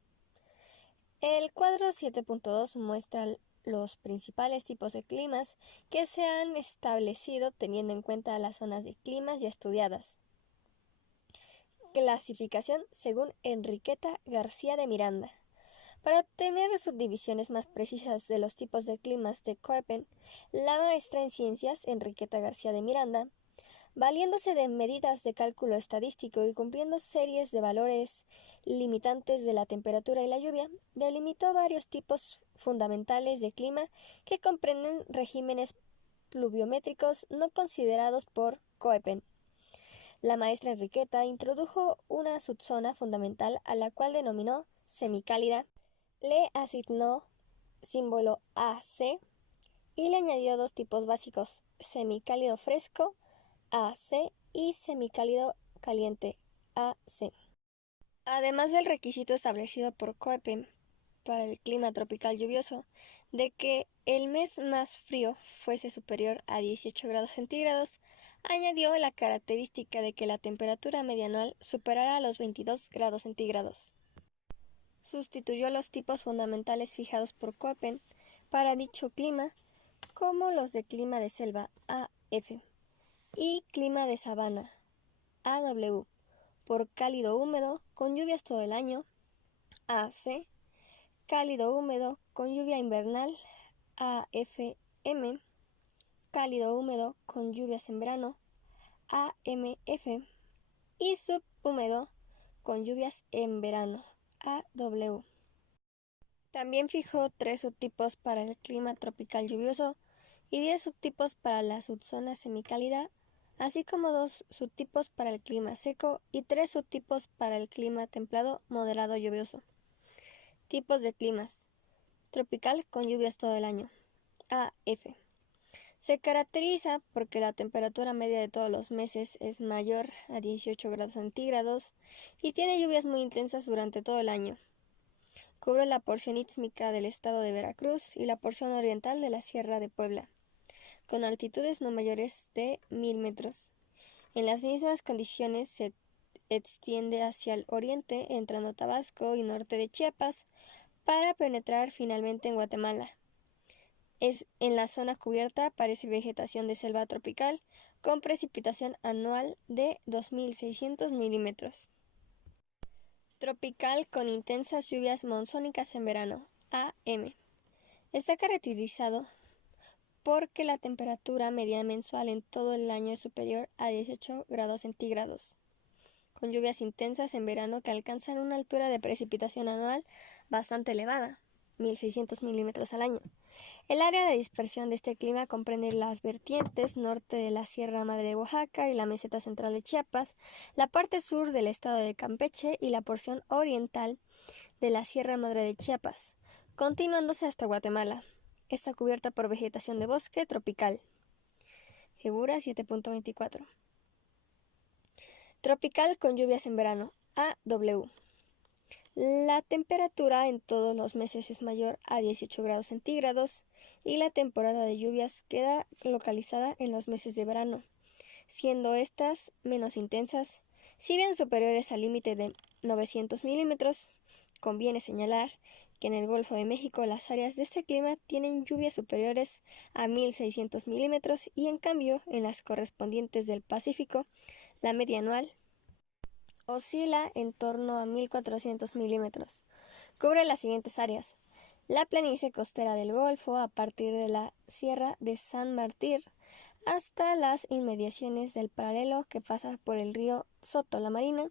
El cuadro 7.2 muestra los principales tipos de climas que se han establecido teniendo en cuenta las zonas de climas ya estudiadas. Clasificación según Enriqueta García de Miranda. Para obtener subdivisiones más precisas de los tipos de climas de Köppen, la maestra en ciencias Enriqueta García de Miranda, valiéndose de medidas de cálculo estadístico y cumpliendo series de valores limitantes de la temperatura y la lluvia, delimitó varios tipos fundamentales de clima que comprenden regímenes pluviométricos no considerados por Köppen. La maestra Enriqueta introdujo una subzona fundamental a la cual denominó semicálida, le asignó símbolo AC y le añadió dos tipos básicos, semicálido fresco AC y semicálido caliente AC. Además del requisito establecido por Köppen para el clima tropical lluvioso, de que el mes más frío fuese superior a 18 grados centígrados, añadió la característica de que la temperatura media anual superara los 22 grados centígrados. Sustituyó los tipos fundamentales fijados por Köppen para dicho clima, como los de clima de selva AF y clima de sabana AW, por cálido húmedo con lluvias todo el año AC, cálido húmedo con lluvia invernal AFM, cálido húmedo con lluvias en verano AMF y subhúmedo con lluvias en verano AW. También fijó 3 subtipos para el clima tropical lluvioso y 10 subtipos para la subzona semicálida, así como 2 subtipos para el clima seco y 3 subtipos para el clima templado moderado lluvioso. Tipos de climas. Tropical con lluvias todo el año. AF. Se caracteriza porque la temperatura media de todos los meses es mayor a 18 grados centígrados y tiene lluvias muy intensas durante todo el año. Cubre la porción istmica del estado de Veracruz y la porción oriental de la Sierra de Puebla, con altitudes no mayores de 1000 metros. En las mismas condiciones se extiende hacia el oriente, entrando Tabasco y norte de Chiapas, para penetrar finalmente en Guatemala. En la zona cubierta aparece vegetación de selva tropical, con precipitación anual de 2.600 milímetros. Tropical con intensas lluvias monzónicas en verano, AM. Está caracterizado porque la temperatura media mensual en todo el año es superior a 18 grados centígrados, con lluvias intensas en verano que alcanzan una altura de precipitación anual bastante elevada, 1.600 milímetros al año. El área de dispersión de este clima comprende las vertientes norte de la Sierra Madre de Oaxaca y la meseta central de Chiapas, la parte sur del estado de Campeche y la porción oriental de la Sierra Madre de Chiapas, continuándose hasta Guatemala. Está cubierta por vegetación de bosque tropical. Figura 7.24. Tropical con lluvias en verano, AW. La temperatura en todos los meses es mayor a 18 grados centígrados y la temporada de lluvias queda localizada en los meses de verano, siendo estas menos intensas, si bien superiores al límite de 900 milímetros. Conviene señalar que en el Golfo de México las áreas de este clima tienen lluvias superiores a 1.600 milímetros y en cambio en las correspondientes del Pacífico la media anual oscila en torno a 1.400 milímetros. Cubre las siguientes áreas: la planicie costera del Golfo a partir de la Sierra de San Martín hasta las inmediaciones del paralelo que pasa por el río Soto la Marina,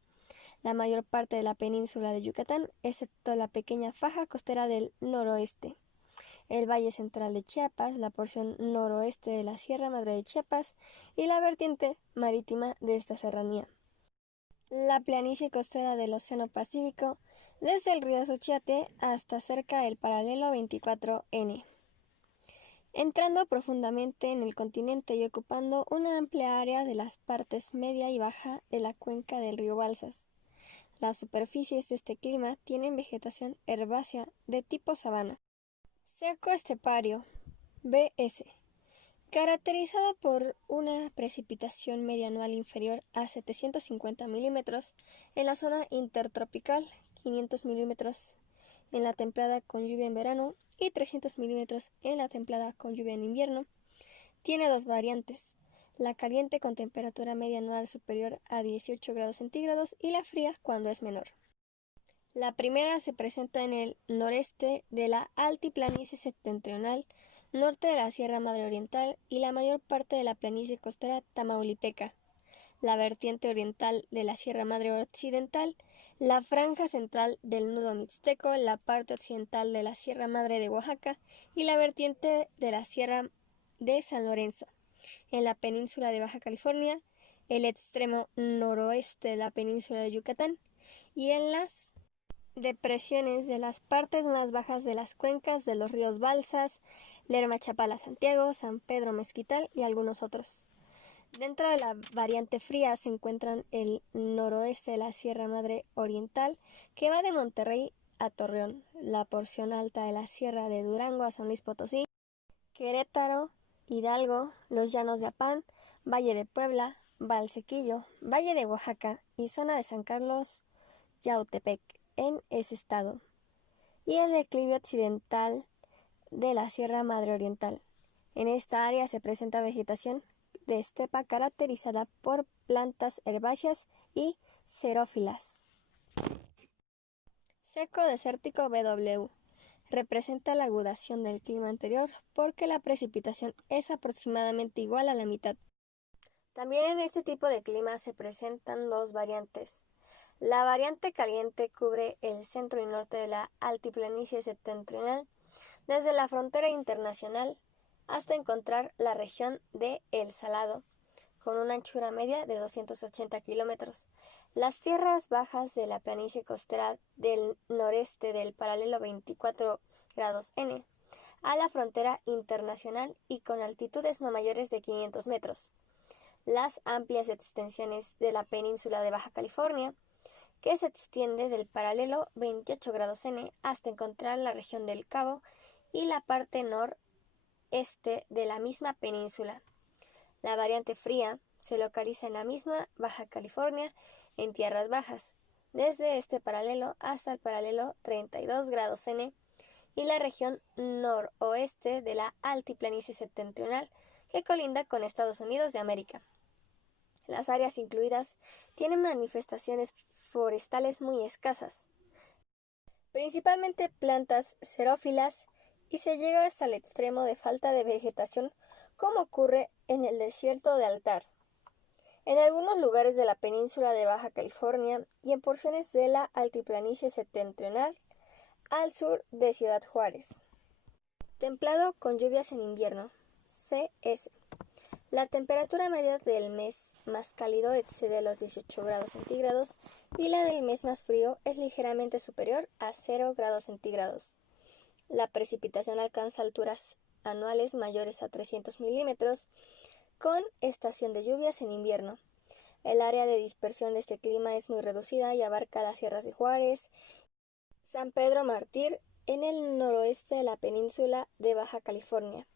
la mayor parte de la península de Yucatán, excepto la pequeña faja costera del noroeste, el Valle Central de Chiapas, la porción noroeste de la Sierra Madre de Chiapas y la vertiente marítima de esta serranía. La planicie costera del Océano Pacífico, desde el río Suchiate hasta cerca del paralelo 24N. Entrando profundamente en el continente y ocupando una amplia área de las partes media y baja de la cuenca del río Balsas. Las superficies de este clima tienen vegetación herbácea de tipo sabana. Seco estepario, BS. Caracterizado por una precipitación media anual inferior a 750 milímetros en la zona intertropical, 500 milímetros en la templada con lluvia en verano y 300 milímetros en la templada con lluvia en invierno, tiene 2 variantes: la caliente con temperatura media anual superior a 18 grados centígrados y la fría cuando es menor. La primera se presenta en el noreste de la altiplanicie septentrional, norte de la Sierra Madre Oriental y la mayor parte de la planicie costera tamaulipeca, la vertiente oriental de la Sierra Madre Occidental, la franja central del nudo mixteco, la parte occidental de la Sierra Madre de Oaxaca y la vertiente de la Sierra de San Lorenzo, en la península de Baja California, el extremo noroeste de la península de Yucatán y en las depresiones de las partes más bajas de las cuencas de los ríos Balsas, Lerma Chapala Santiago, San Pedro Mezquital y algunos otros. Dentro de la variante fría se encuentran el noroeste de la Sierra Madre Oriental, que va de Monterrey a Torreón, la porción alta de la Sierra de Durango a San Luis Potosí, Querétaro, Hidalgo, los Llanos de Apán, Valle de Puebla, Valsequillo, Valle de Oaxaca y zona de San Carlos, Yautepec, en ese estado, y el declive occidental de la Sierra Madre Oriental. En esta área se presenta vegetación de estepa caracterizada por plantas herbáceas y xerófilas. Seco desértico BW. Representa la agudación del clima anterior porque la precipitación es aproximadamente igual a la mitad. También en este tipo de clima se presentan dos variantes. La variante caliente cubre el centro y norte de la altiplanicie septentrional, desde la frontera internacional hasta encontrar la región de El Salado, con una anchura media de 280 kilómetros. Las tierras bajas de la planicie costera del noreste del paralelo 24 grados N a la frontera internacional y con altitudes no mayores de 500 metros. Las amplias extensiones de la península de Baja California, que se extiende del paralelo 28 grados N hasta encontrar la región del Cabo y la parte noreste de la misma península. La variante fría se localiza en la misma Baja California, en tierras bajas, desde este paralelo hasta el paralelo 32 grados N y la región noroeste de la altiplanicie septentrional que colinda con Estados Unidos de América. Las áreas incluidas tienen manifestaciones forestales muy escasas, principalmente plantas xerófilas, y se llega hasta el extremo de falta de vegetación, como ocurre en el desierto de Altar, en algunos lugares de la península de Baja California y en porciones de la altiplanicie septentrional al sur de Ciudad Juárez. Templado con lluvias en invierno, CS. La temperatura media del mes más cálido excede los 18 grados centígrados y la del mes más frío es ligeramente superior a 0 grados centígrados. La precipitación alcanza alturas anuales mayores a 300 milímetros, con estación de lluvias en invierno. El área de dispersión de este clima es muy reducida y abarca las sierras de Juárez, San Pedro Mártir, en el noroeste de la península de Baja California.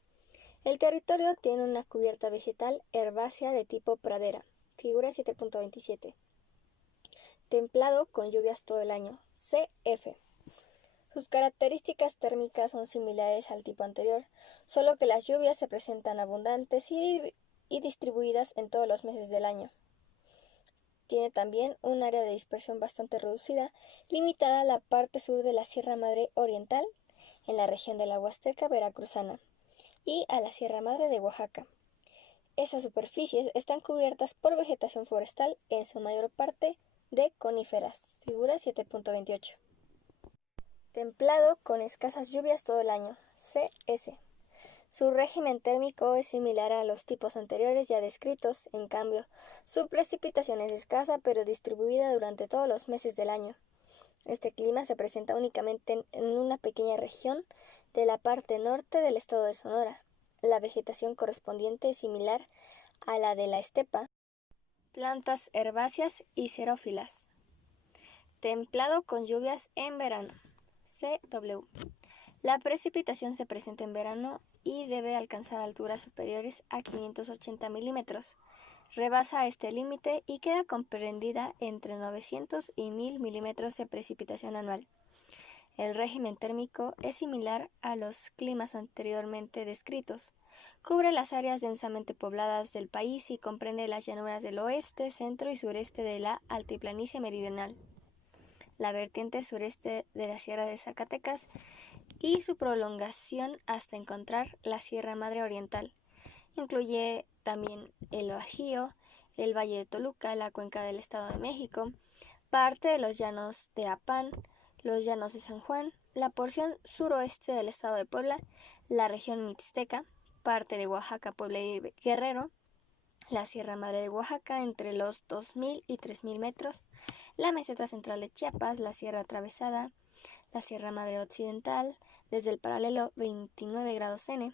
El territorio tiene una cubierta vegetal herbácea de tipo pradera, figura 7.27. Templado con lluvias todo el año, CF. Sus características térmicas son similares al tipo anterior, solo que las lluvias se presentan abundantes y distribuidas en todos los meses del año. Tiene también un área de dispersión bastante reducida, limitada a la parte sur de la Sierra Madre Oriental, en la región de la Huasteca Veracruzana, y a la Sierra Madre de Oaxaca. Esas superficies están cubiertas por vegetación forestal, en su mayor parte de coníferas, figura 7.28. Templado con escasas lluvias todo el año, CS. Su régimen térmico es similar a los tipos anteriores ya descritos, en cambio, su precipitación es escasa pero distribuida durante todos los meses del año. Este clima se presenta únicamente en una pequeña región de la parte norte del estado de Sonora. La vegetación correspondiente es similar a la de la estepa, plantas herbáceas y xerófilas. Templado con lluvias en verano, CW. La precipitación se presenta en verano y debe alcanzar alturas superiores a 580 milímetros. Rebasa este límite y queda comprendida entre 900 y 1000 milímetros de precipitación anual. El régimen térmico es similar a los climas anteriormente descritos. Cubre las áreas densamente pobladas del país y comprende las llanuras del oeste, centro y sureste de la altiplanicie meridional, la vertiente sureste de la Sierra de Zacatecas y su prolongación hasta encontrar la Sierra Madre Oriental. Incluye también el Bajío, el Valle de Toluca, la cuenca del Estado de México, parte de los llanos de Apán, los llanos de San Juan, la porción suroeste del Estado de Puebla, la región mixteca, parte de Oaxaca, Puebla y Guerrero, la Sierra Madre de Oaxaca entre los 2000 y 3000 metros, la meseta central de Chiapas, la Sierra Atravesada, la Sierra Madre Occidental, desde el paralelo 29 grados N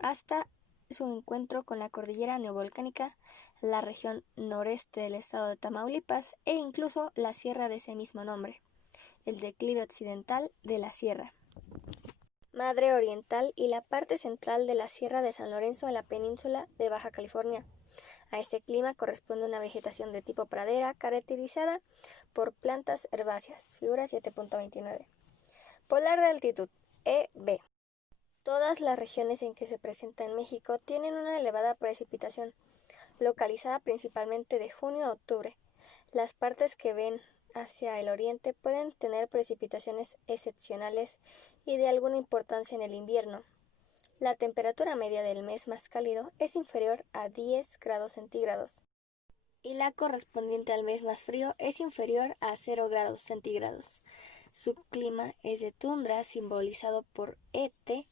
hasta su encuentro con la cordillera neovolcánica la región noreste del estado de Tamaulipas e incluso la sierra de ese mismo nombre, el declive occidental de la sierra Madre Oriental y la parte central de la Sierra de San Lorenzo en la península de Baja California. A este clima corresponde una vegetación de tipo pradera caracterizada por plantas herbáceas, figura 7.29. Polar de altitud, EB. Todas las regiones en que se presenta en México tienen una elevada precipitación, localizada principalmente de junio a octubre. Las partes que ven hacia el oriente pueden tener precipitaciones excepcionales y de alguna importancia en el invierno. La temperatura media del mes más cálido es inferior a 10 grados centígrados y la correspondiente al mes más frío es inferior a 0 grados centígrados. Su clima es de tundra simbolizado por ET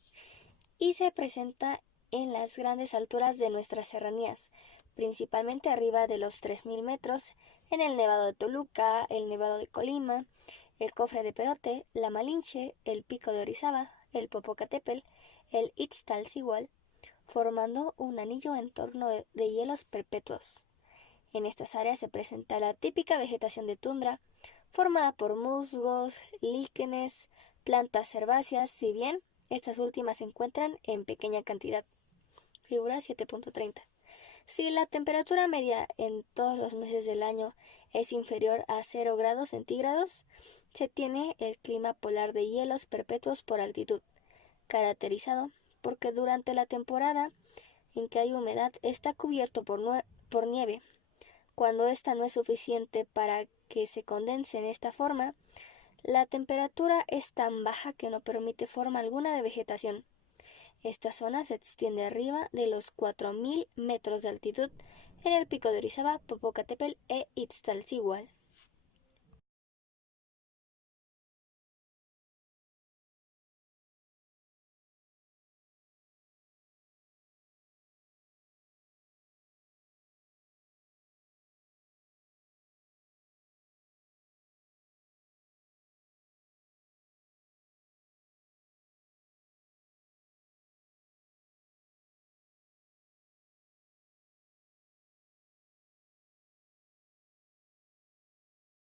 y se presenta en las grandes alturas de nuestras serranías, principalmente arriba de los 3000 metros, en el Nevado de Toluca, el Nevado de Colima, el Cofre de Perote, la Malinche, el Pico de Orizaba, el Popocatépetl, el Iztaccíhuatl, formando un anillo en torno de hielos perpetuos. En estas áreas se presenta la típica vegetación de tundra, formada por musgos, líquenes, plantas herbáceas, si bien estas últimas se encuentran en pequeña cantidad. Figura 7.30. Si la temperatura media en todos los meses del año es inferior a 0 grados centígrados, se tiene el clima polar de hielos perpetuos por altitud, caracterizado porque durante la temporada en que hay humedad está cubierto por nieve. Cuando esta no es suficiente para que se condense en esta forma, la temperatura es tan baja que no permite forma alguna de vegetación. Esta zona se extiende arriba de los 4000 metros de altitud en el Pico de Orizaba, Popocatépetl e Iztaccíhuatl.